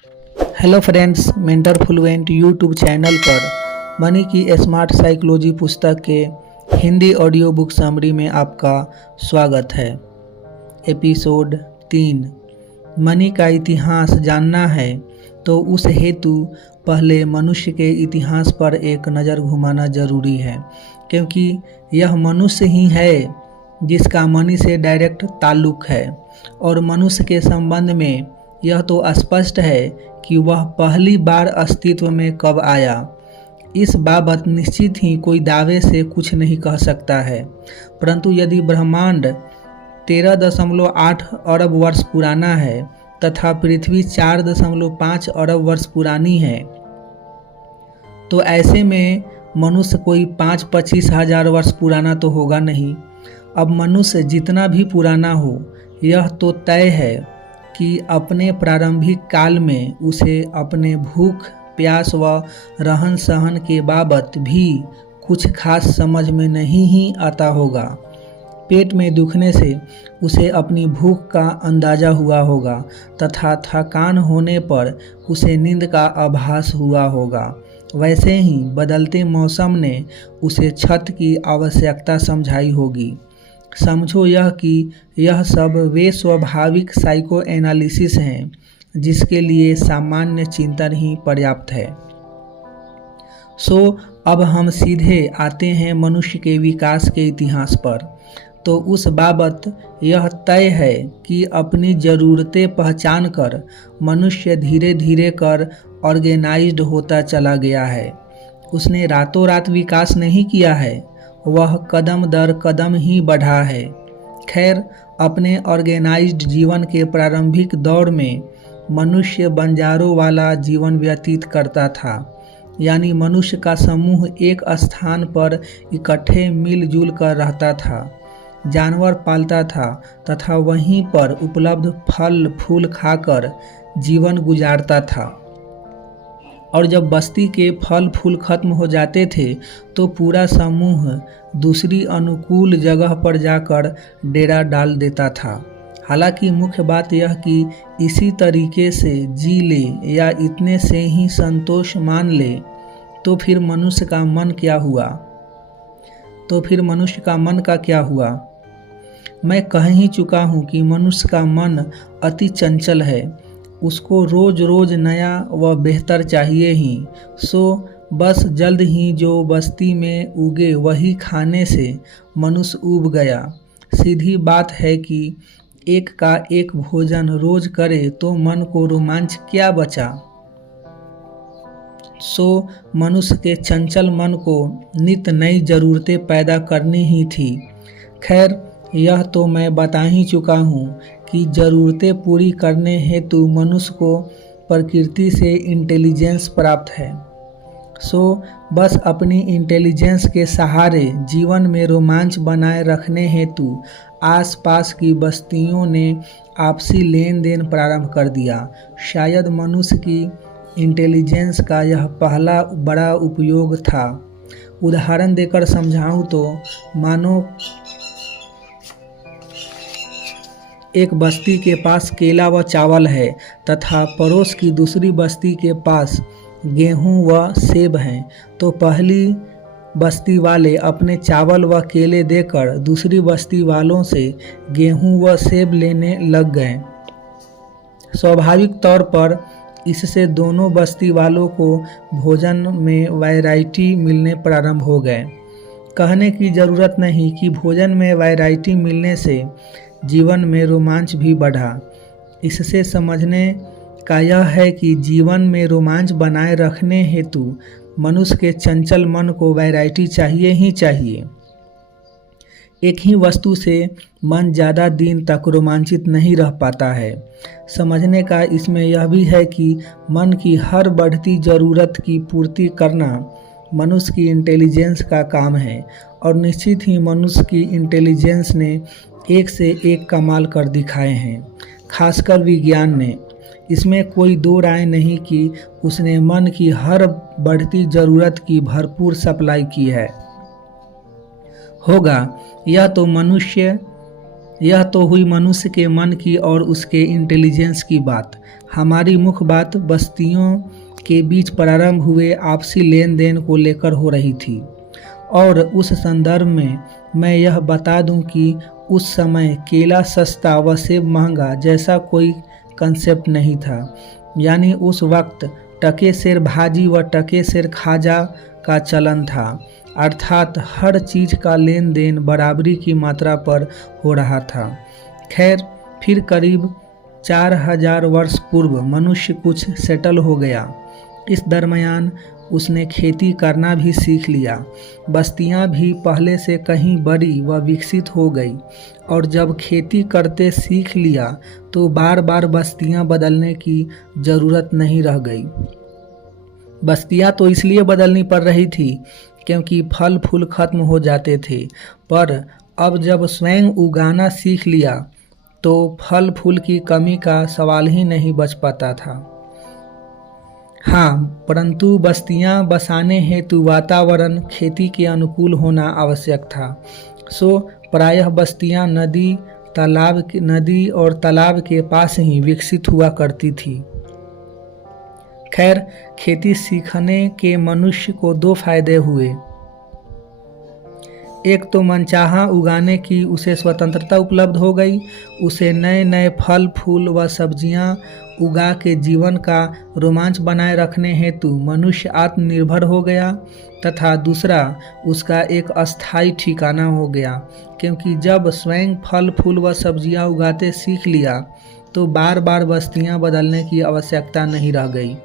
Hello friends, mentor fluent YouTube channel पर money की smart psychology पुस्तक के हिंदी ऑडियो बुक समरी में आपका स्वागत है। एपिसोड 3, मनी का इतिहास जानना है तो उस हेतु पहले मनुष्य के इतिहास पर एक नज़र घुमाना जरूरी है, क्योंकि यह मनुष्य ही है जिसका मनी से डायरेक्ट ताल्लुक है। और मनुष्य के संबंध में यह तो स्पष्ट है कि वह पहली बार अस्तित्व में कब आया। इस बाबत निश्चित ही कोई दावे से कुछ नहीं कह सकता है, परंतु यदि ब्रह्मांड 13.8 अरब वर्ष पुराना है तथा पृथ्वी 4.5 अरब वर्ष पुरानी है, तो ऐसे में मनुष्य कोई 5-25 हजार वर्ष पुराना तो होगा नहीं। अब मनुष्य जितना भी पुराना हो, यह तो तय है कि अपने प्रारंभिक काल में उसे अपने भूख प्यास व रहन सहन के बाबत भी कुछ खास समझ में नहीं ही आता होगा। पेट में दुखने से उसे अपनी भूख का अंदाज़ा हुआ होगा तथा थकान होने पर उसे नींद का आभास हुआ होगा। वैसे ही बदलते मौसम ने उसे छत की आवश्यकता समझाई होगी। समझो यह कि यह सब वे स्वाभाविक साइको एनालिसिस हैं जिसके लिए सामान्य चिंतन ही पर्याप्त है। अब हम सीधे आते हैं मनुष्य के विकास के इतिहास पर। तो उस बाबत यह तय है कि अपनी ज़रूरतें पहचान कर मनुष्य धीरे धीरे कर ऑर्गेनाइज्ड होता चला गया है। उसने रातों रात विकास नहीं किया है, वह कदम दर कदम ही बढ़ा है। खैर, अपने ऑर्गेनाइज्ड जीवन के प्रारंभिक दौर में मनुष्य बंजारों वाला जीवन व्यतीत करता था, यानी मनुष्य का समूह एक स्थान पर इकट्ठे मिलजुल कर रहता था, जानवर पालता था तथा वहीं पर उपलब्ध फल फूल खाकर जीवन गुजारता था। और जब बस्ती के फल फूल खत्म हो जाते थे तो पूरा समूह दूसरी अनुकूल जगह पर जाकर डेरा डाल देता था। हालांकि मुख्य बात यह कि इसी तरीके से जी ले या इतने से ही संतोष मान ले, तो फिर मनुष्य का मन का क्या हुआ? मैं कह ही चुका हूँ कि मनुष्य का मन अति चंचल है। उसको रोज रोज नया व बेहतर चाहिए ही। बस जल्द ही जो बस्ती में उगे वही खाने से मनुष्य ऊब गया। सीधी बात है कि एक का एक भोजन रोज करे तो मन को रोमांच क्या बचा। मनुष्य के चंचल मन को नित नई जरूरतें पैदा करनी ही थी। खैर, यह तो मैं बता ही चुका हूँ कि ज़रूरतें पूरी करने हेतु मनुष्य को प्रकृति से इंटेलिजेंस प्राप्त है। बस अपनी इंटेलिजेंस के सहारे जीवन में रोमांच बनाए रखने हेतु आसपास की बस्तियों ने आपसी लेन देन प्रारंभ कर दिया। शायद मनुष्य की इंटेलिजेंस का यह पहला बड़ा उपयोग था। उदाहरण देकर समझाऊं तो मानो एक बस्ती के पास केला व चावल है तथा पड़ोस की दूसरी बस्ती के पास गेहूं व सेब हैं, तो पहली बस्ती वाले अपने चावल व केले देकर दूसरी बस्ती वालों से गेहूं व सेब लेने लग गए। स्वाभाविक तौर पर इससे दोनों बस्ती वालों को भोजन में वैरायटी मिलने प्रारंभ हो गए। कहने की ज़रूरत नहीं कि भोजन में वैरायटी मिलने से जीवन में रोमांच भी बढ़ा। इससे समझने का यह है कि जीवन में रोमांच बनाए रखने हेतु मनुष्य के चंचल मन को वैरायटी चाहिए ही चाहिए। एक ही वस्तु से मन ज़्यादा दिन तक रोमांचित नहीं रह पाता है। समझने का इसमें यह भी है कि मन की हर बढ़ती ज़रूरत की पूर्ति करना मनुष्य की इंटेलिजेंस का काम है, और निश्चित ही मनुष्य की इंटेलिजेंस ने एक से एक कमाल कर दिखाए हैं, खासकर विज्ञान ने। इसमें कोई दो राय नहीं कि उसने मन की हर बढ़ती ज़रूरत की भरपूर सप्लाई की है। होगा यह तो मनुष्य यह तो हुई मनुष्य के मन की और उसके इंटेलिजेंस की बात। हमारी मुख्य बात बस्तियों के बीच प्रारंभ हुए आपसी लेन देन को लेकर हो रही थी। और उस संदर्भ में मैं यह बता दूं कि उस समय केला सस्ता व सेब महंगा जैसा कोई कंसेप्ट नहीं था। यानी उस वक्त टके सेर भाजी व टके सेर खाजा का चलन था, अर्थात हर चीज़ का लेन देन बराबरी की मात्रा पर हो रहा था। खैर, फिर करीब 4000 वर्ष पूर्व मनुष्य कुछ सेटल हो गया। इस दरमियान उसने खेती करना भी सीख लिया। बस्तियां भी पहले से कहीं बड़ी व विकसित हो गई, और जब खेती करते सीख लिया तो बार बार बस्तियां बदलने की ज़रूरत नहीं रह गई। बस्तियां तो इसलिए बदलनी पड़ रही थी क्योंकि फल फूल खत्म हो जाते थे, पर अब जब स्वयं उगाना सीख लिया तो फल फूल की कमी का सवाल ही नहीं बच पाता था। हाँ, परंतु बस्तियां बसाने हेतु वातावरण खेती के अनुकूल होना आवश्यक था। सो प्रायः बस्तियां नदी और तालाब के पास ही विकसित हुआ करती थी। खैर, खेती सीखने के मनुष्य को 2 फायदे हुए। एक तो मनचाहा उगाने की उसे स्वतंत्रता उपलब्ध हो गई। उसे नए नए फल फूल व सब्जियां उगा के जीवन का रोमांच बनाए रखने हेतु मनुष्य आत्मनिर्भर हो गया। तथा दूसरा, उसका एक अस्थायी ठिकाना हो गया, क्योंकि जब स्वयं फल फूल व सब्जियां उगाते सीख लिया तो बार बार बस्तियां बदलने की आवश्यकता नहीं रह गई।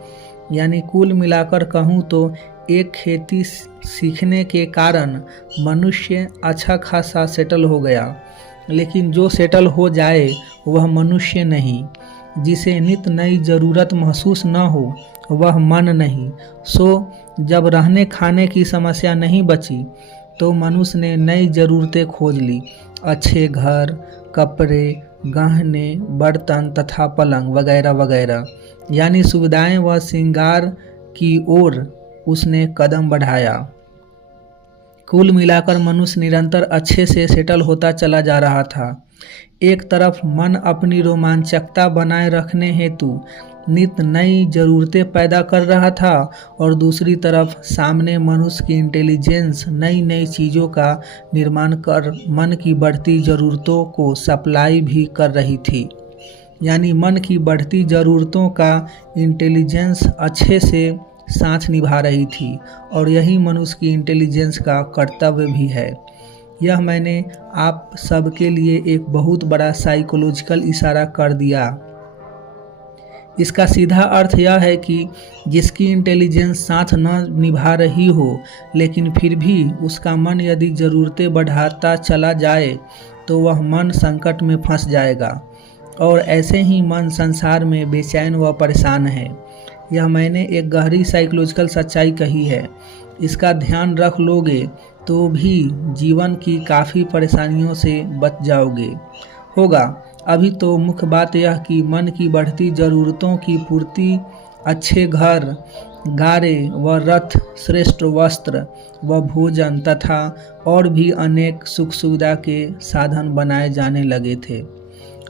यानी कुल मिलाकर कहूँ तो एक खेती सीखने के कारण मनुष्य अच्छा खासा सेटल हो गया। लेकिन जो सेटल हो जाए वह मनुष्य नहीं। जिसे नित नई ज़रूरत महसूस न हो वह मन नहीं। सो जब रहने खाने की समस्या नहीं बची तो मनुष्य ने नई ज़रूरतें खोज ली। अच्छे घर, कपड़े, गहने, बर्तन तथा पलंग वगैरह वगैरह, यानी सुविधाएं व श्रृंगार की ओर उसने कदम बढ़ाया। कुल मिलाकर मनुष्य निरंतर अच्छे से सेटल होता चला जा रहा था। एक तरफ मन अपनी रोमांचकता बनाए रखने हेतु नित नई ज़रूरतें पैदा कर रहा था, और दूसरी तरफ सामने मनुष्य की इंटेलिजेंस नई नई चीज़ों का निर्माण कर मन की बढ़ती ज़रूरतों को सप्लाई भी कर रही थी। यानी मन की बढ़ती ज़रूरतों का इंटेलिजेंस अच्छे से साथ निभा रही थी, और यही मनुष्य की इंटेलिजेंस का कर्तव्य भी है। यह मैंने आप सबके लिए एक बहुत बड़ा साइकोलॉजिकल इशारा कर दिया। इसका सीधा अर्थ यह है कि जिसकी इंटेलिजेंस साथ न निभा रही हो, लेकिन फिर भी उसका मन यदि ज़रूरतें बढ़ाता चला जाए तो वह मन संकट में फंस जाएगा, और ऐसे ही मन संसार में बेचैन व परेशान है। यह मैंने एक गहरी साइकोलॉजिकल सच्चाई कही है। इसका ध्यान रख लोगे तो भी जीवन की काफ़ी परेशानियों से बच जाओगे। होगा। अभी तो मुख्य बात यह कि मन की बढ़ती ज़रूरतों की पूर्ति अच्छे घर, गारे व रथ, श्रेष्ठ वस्त्र व भोजन तथा और भी अनेक सुख सुविधा के साधन बनाए जाने लगे थे।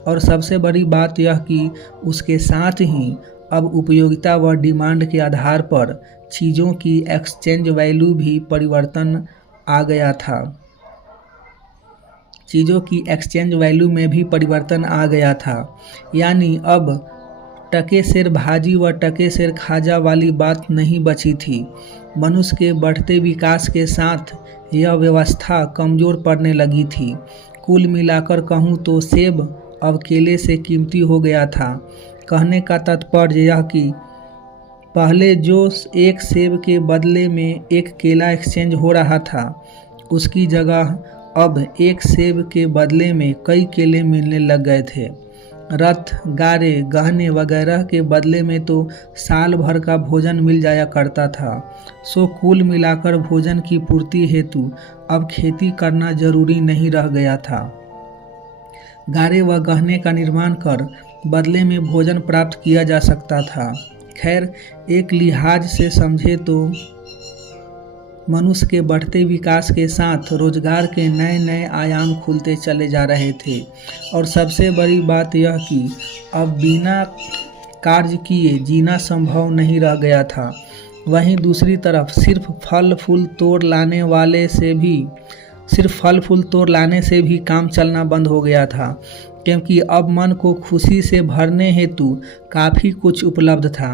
और सबसे बड़ी बात यह कि उसके साथ ही अब उपयोगिता व डिमांड के आधार पर चीज़ों की एक्सचेंज वैल्यू भी परिवर्तन आ गया था। चीज़ों की एक्सचेंज वैल्यू में भी परिवर्तन आ गया था। यानी अब टके सेर भाजी व टके सेर खाजा वाली बात नहीं बची थी। मनुष्य के बढ़ते विकास के साथ यह व्यवस्था कमज़ोर पड़ने लगी थी। कुल मिलाकर कहूँ तो सेब अब केले से कीमती हो गया था। कहने का तात्पर्य यह कि पहले जो एक सेब के बदले में एक केला एक्सचेंज हो रहा था, उसकी जगह अब एक सेब के बदले में कई केले मिलने लग गए थे। रथ, गारे, गहने वगैरह के बदले में तो साल भर का भोजन मिल जाया करता था। सो कुल मिलाकर भोजन की पूर्ति हेतु अब खेती करना जरूरी नहीं रह गया था। गारे व गहने का निर्माण कर बदले में भोजन प्राप्त किया जा सकता था। खैर, एक लिहाज से समझे तो मनुष्य के बढ़ते विकास के साथ रोजगार के नए नए आयाम खुलते चले जा रहे थे और सबसे बड़ी बात यह कि अब बिना कार्य किए जीना संभव नहीं रह गया था। वहीं दूसरी तरफ सिर्फ फल फूल तोड़ लाने से भी काम चलना बंद हो गया था, क्योंकि अब मन को खुशी से भरने हेतु काफ़ी कुछ उपलब्ध था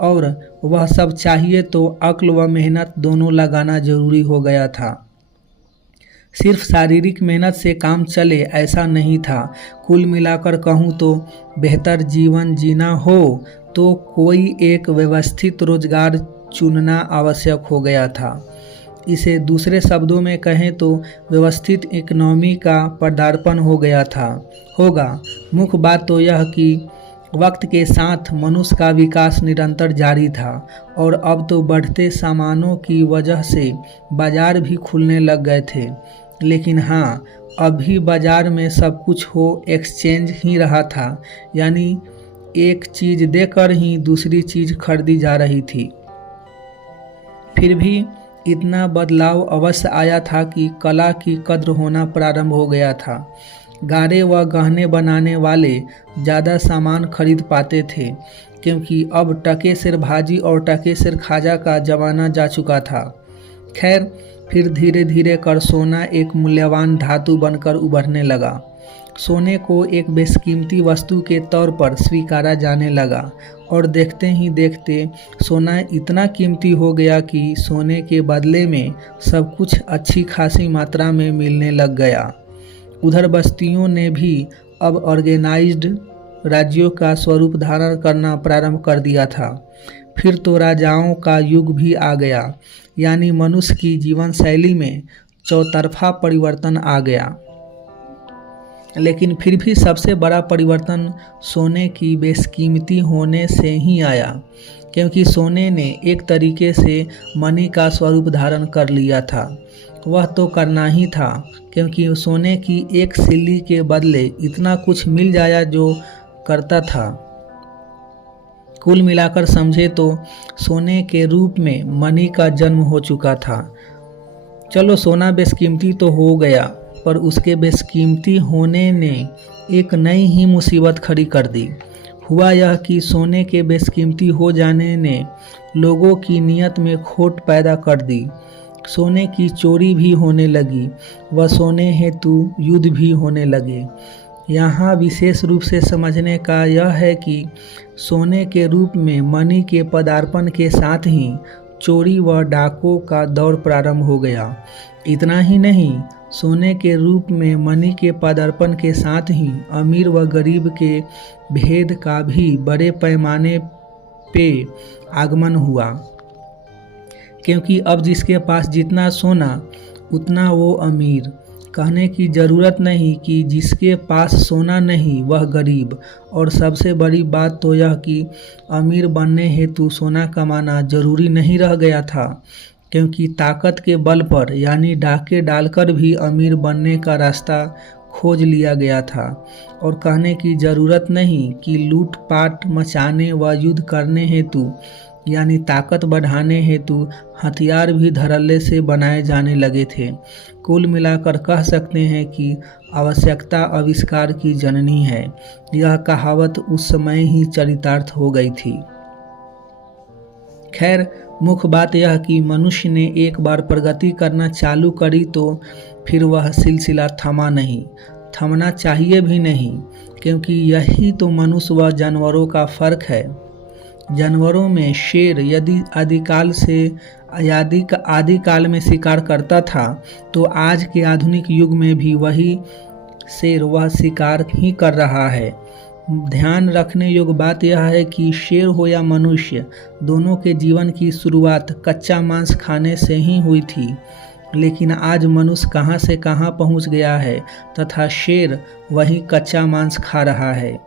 और वह सब चाहिए तो अक्ल व मेहनत दोनों लगाना जरूरी हो गया था। सिर्फ शारीरिक मेहनत से काम चले ऐसा नहीं था। कुल मिलाकर कहूँ तो बेहतर जीवन जीना हो तो कोई एक व्यवस्थित रोजगार चुनना आवश्यक हो गया था। इसे दूसरे शब्दों में कहें तो व्यवस्थित इकोनॉमी का पदार्पण हो गया होगा। मुख्य बात तो यह कि वक्त के साथ मनुष्य का विकास निरंतर जारी था और अब तो बढ़ते सामानों की वजह से बाजार भी खुलने लग गए थे। लेकिन हाँ, अभी बाजार में सब कुछ हो एक्सचेंज ही रहा था, यानी एक चीज़ देकर ही दूसरी चीज़ खरीदी जा रही थी। फिर भी इतना बदलाव अवश्य आया था कि कला की कद्र होना प्रारंभ हो गया था। गारे व गहने बनाने वाले ज़्यादा सामान खरीद पाते थे, क्योंकि अब टके सिर भाजी और टके सिर खाजा का जमाना जा चुका था। खैर, फिर धीरे धीरे कर सोना एक मूल्यवान धातु बनकर उभरने लगा। सोने को एक बेशकीमती वस्तु के तौर पर स्वीकारा जाने लगा और देखते ही देखते सोना इतना कीमती हो गया कि सोने के बदले में सब कुछ अच्छी खासी मात्रा में मिलने लग गया। उधर बस्तियों ने भी अब ऑर्गेनाइज्ड राज्यों का स्वरूप धारण करना प्रारंभ कर दिया था। फिर तो राजाओं का युग भी आ गया, यानी मनुष्य की जीवन शैली में चौतरफा परिवर्तन आ गया। लेकिन फिर भी सबसे बड़ा परिवर्तन सोने की बेशकीमती होने से ही आया, क्योंकि सोने ने एक तरीके से मनी का स्वरूप धारण कर लिया था। वह तो करना ही था, क्योंकि सोने की एक सिल्ली के बदले इतना कुछ मिल जाया जो करता था। कुल मिलाकर समझे तो सोने के रूप में मनी का जन्म हो चुका था। चलो, सोना बेशकीमती तो हो गया, पर उसके बेशकीमती होने ने एक नई ही मुसीबत खड़ी कर दी। हुआ यह कि सोने के बेशकीमती हो जाने ने लोगों की नीयत में खोट पैदा कर दी। सोने की चोरी भी होने लगी व सोने हेतु युद्ध भी होने लगे। यहाँ विशेष रूप से समझने का यह है कि सोने के रूप में मनी के पदार्पण के साथ ही चोरी व डाकों का दौर प्रारंभ हो गया। इतना ही नहीं, सोने के रूप में मनी के पदार्पण के साथ ही अमीर व गरीब के भेद का भी बड़े पैमाने पे आगमन हुआ, क्योंकि अब जिसके पास जितना सोना उतना वो अमीर। कहने की ज़रूरत नहीं कि जिसके पास सोना नहीं वह गरीब। और सबसे बड़ी बात तो यह कि अमीर बनने हेतु सोना कमाना जरूरी नहीं रह गया था, क्योंकि ताकत के बल पर यानी डाके डालकर भी अमीर बनने का रास्ता खोज लिया गया था। और कहने की ज़रूरत नहीं कि लूटपाट मचाने व युद्ध करने हेतु यानी ताकत बढ़ाने हेतु हथियार भी धड़ल्ले से बनाए जाने लगे थे। कुल मिलाकर कह सकते हैं कि आवश्यकता आविष्कार की जननी है। यह कहावत उस समय ही चरितार्थ हो गई थी। खैर, मुख्य बात यह कि मनुष्य ने एक बार प्रगति करना चालू करी तो फिर वह सिलसिला थमा नहीं, थमना चाहिए भी नहीं, क्योंकि यही तो मनुष्य व जानवरों का फर्क है। जानवरों में शेर यदि आदिकाल में शिकार करता था, तो आज के आधुनिक युग में भी वही शेर वह शिकार ही कर रहा है। ध्यान रखने योग्य बात यह है कि शेर हो या मनुष्य, दोनों के जीवन की शुरुआत कच्चा मांस खाने से ही हुई थी। लेकिन आज मनुष्य कहां से कहां पहुंच गया है तथा शेर वही कच्चा मांस खा रहा है,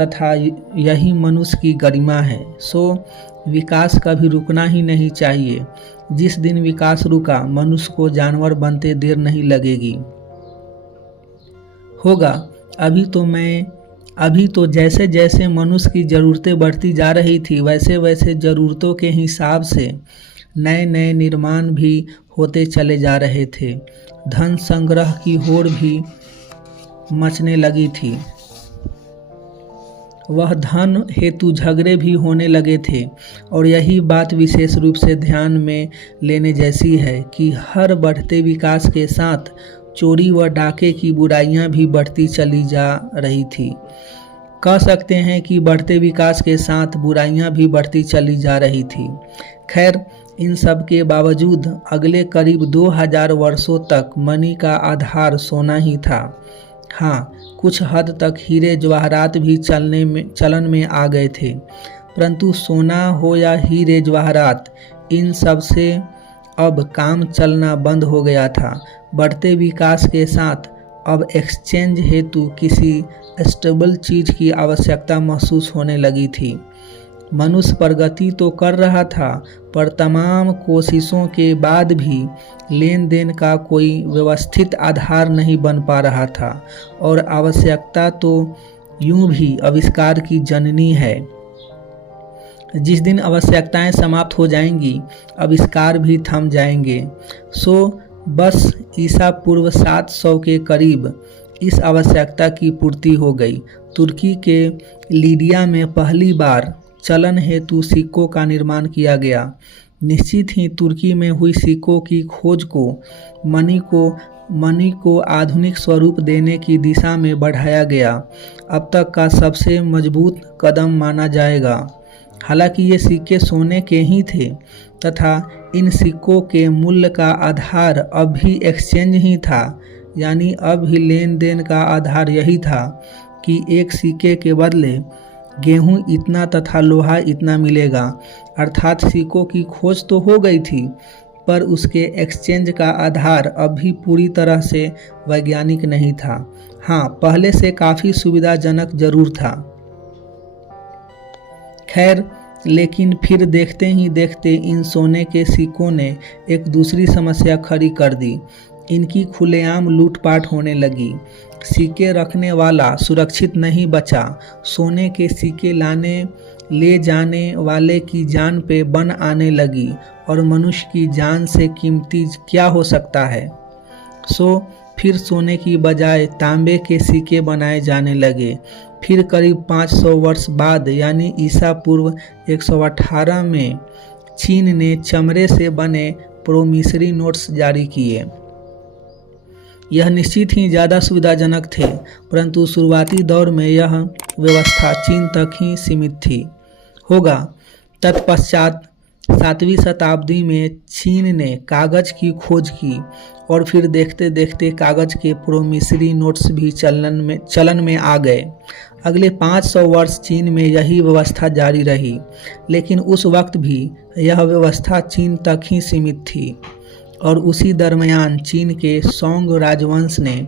तथा यही मनुष्य की गरिमा है। सो विकास कभी रुकना ही नहीं चाहिए। जिस दिन विकास रुका, मनुष्य को जानवर बनते देर नहीं लगेगी। होगा अभी तो जैसे जैसे मनुष्य की ज़रूरतें बढ़ती जा रही थी, वैसे वैसे ज़रूरतों के हिसाब से नए नए निर्माण भी होते चले जा रहे थे। धन संग्रह की होड़ भी मचने लगी थी। वह धन हेतु झगड़े भी होने लगे थे और यही बात विशेष रूप से ध्यान में लेने जैसी है कि हर बढ़ते विकास के साथ चोरी व डाके की बुराइयां भी बढ़ती चली जा रही थी। कह सकते हैं कि बढ़ते विकास के साथ बुराइयां भी बढ़ती चली जा रही थी। खैर, इन सब के बावजूद अगले करीब 2000 वर्षों तक मनी का आधार सोना ही था। हाँ, कुछ हद तक हीरे जवाहरात भी चलन में आ गए थे, परंतु सोना हो या हीरे जवाहरात, इन सब से अब काम चलना बंद हो गया था। बढ़ते विकास के साथ अब एक्सचेंज हेतु किसी स्टेबल चीज़ की आवश्यकता महसूस होने लगी थी। मनुष्य प्रगति तो कर रहा था, पर तमाम कोशिशों के बाद भी लेन देन का कोई व्यवस्थित आधार नहीं बन पा रहा था और आवश्यकता तो यूं भी आविष्कार की जननी है। जिस दिन आवश्यकताएं समाप्त हो जाएंगी, आविष्कार भी थम जाएंगे। बस ईसा पूर्व 700 के करीब इस आवश्यकता की पूर्ति हो गई। तुर्की के लीडिया में पहली बार चलन हेतु सिक्कों का निर्माण किया गया। निश्चित ही तुर्की में हुई सिक्कों की खोज को मनी को आधुनिक स्वरूप देने की दिशा में बढ़ाया गया। अब तक का सबसे मजबूत कदम माना जाएगा। हालांकि ये सिक्के सोने के ही थे तथा इन सिक्कों के मूल्य का आधार अब भी एक्सचेंज ही था, यानी अब भी लेन देन का आधार यही था कि एक सिक्के के बदले गेहूं इतना तथा लोहा इतना मिलेगा। अर्थात सिक्कों की खोज तो हो गई थी, पर उसके एक्सचेंज का आधार अब भी पूरी तरह से वैज्ञानिक नहीं था। हाँ, पहले से काफ़ी सुविधाजनक जरूर था। खैर, लेकिन फिर देखते ही देखते इन सोने के सिक्कों ने एक दूसरी समस्या खड़ी कर दी। इनकी खुलेआम लूटपाट होने लगी। सिक्के रखने वाला सुरक्षित नहीं बचा। सोने के सिक्के ले जाने वाले की जान पे बन आने लगी और मनुष्य की जान से कीमती क्या हो सकता है। फिर सोने की बजाय तांबे के सिक्के बनाए जाने लगे। फिर करीब 500 वर्ष बाद यानी ईसा पूर्व 118 में चीन ने चमड़े से बने प्रोमिसरी नोट्स जारी किए। यह निश्चित ही ज़्यादा सुविधाजनक थे, परंतु शुरुआती दौर में यह व्यवस्था चीन तक ही सीमित होगा। तत्पश्चात 7वीं शताब्दी में चीन ने कागज़ की खोज की और फिर देखते देखते कागज़ के प्रोमिसरी नोट्स भी चलन में आ गए। अगले 500 वर्ष चीन में यही व्यवस्था जारी रही, लेकिन उस वक्त भी यह व्यवस्था चीन तक ही सीमित थी और उसी दरमियान चीन के सोंग राजवंश ने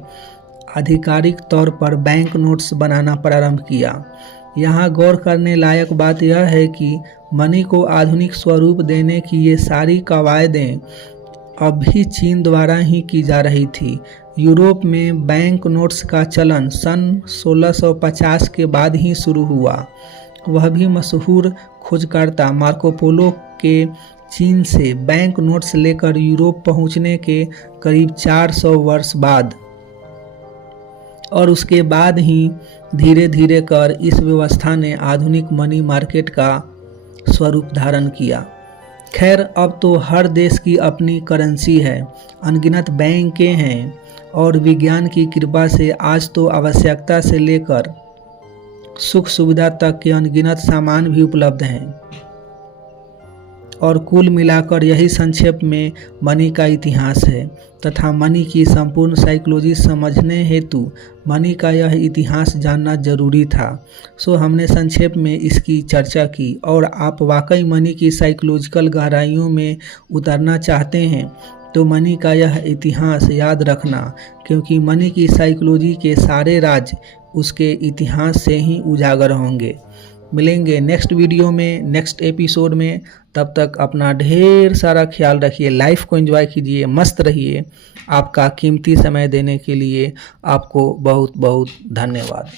आधिकारिक तौर पर बैंक नोट्स बनाना प्रारंभ किया। यहाँ गौर करने लायक बात यह है कि मनी को आधुनिक स्वरूप देने की ये सारी कवायदें अब भी चीन द्वारा ही की जा रही थी। यूरोप में बैंक नोट्स का चलन सन 1650 के बाद ही शुरू हुआ। वह भी मशहूर खोजकर्ता मार्को पोलो के चीन से बैंक नोट्स लेकर यूरोप पहुंचने के करीब 400 वर्ष बाद, और उसके बाद ही धीरे धीरे कर इस व्यवस्था ने आधुनिक मनी मार्केट का स्वरूप धारण किया। खैर, अब तो हर देश की अपनी करेंसी है, अनगिनत बैंकें हैं और विज्ञान की कृपा से आज तो आवश्यकता से लेकर सुख सुविधा तक के अनगिनत सामान भी उपलब्ध हैं। और कुल मिलाकर यही संक्षेप में मनी का इतिहास है तथा मनी की संपूर्ण साइकोलॉजी समझने हेतु मनी का यह इतिहास जानना जरूरी था। हमने संक्षेप में इसकी चर्चा की, और आप वाकई मनी की साइकोलॉजिकल गहराइयों में उतरना चाहते हैं तो मनी का यह इतिहास याद रखना, क्योंकि मनी की साइकोलॉजी के सारे राज उसके इतिहास से ही उजागर होंगे। मिलेंगे नेक्स्ट वीडियो में, नेक्स्ट एपिसोड में। तब तक अपना ढेर सारा ख्याल रखिए, लाइफ को एंजॉय कीजिए, मस्त रहिए। आपका कीमती समय देने के लिए आपको बहुत बहुत धन्यवाद।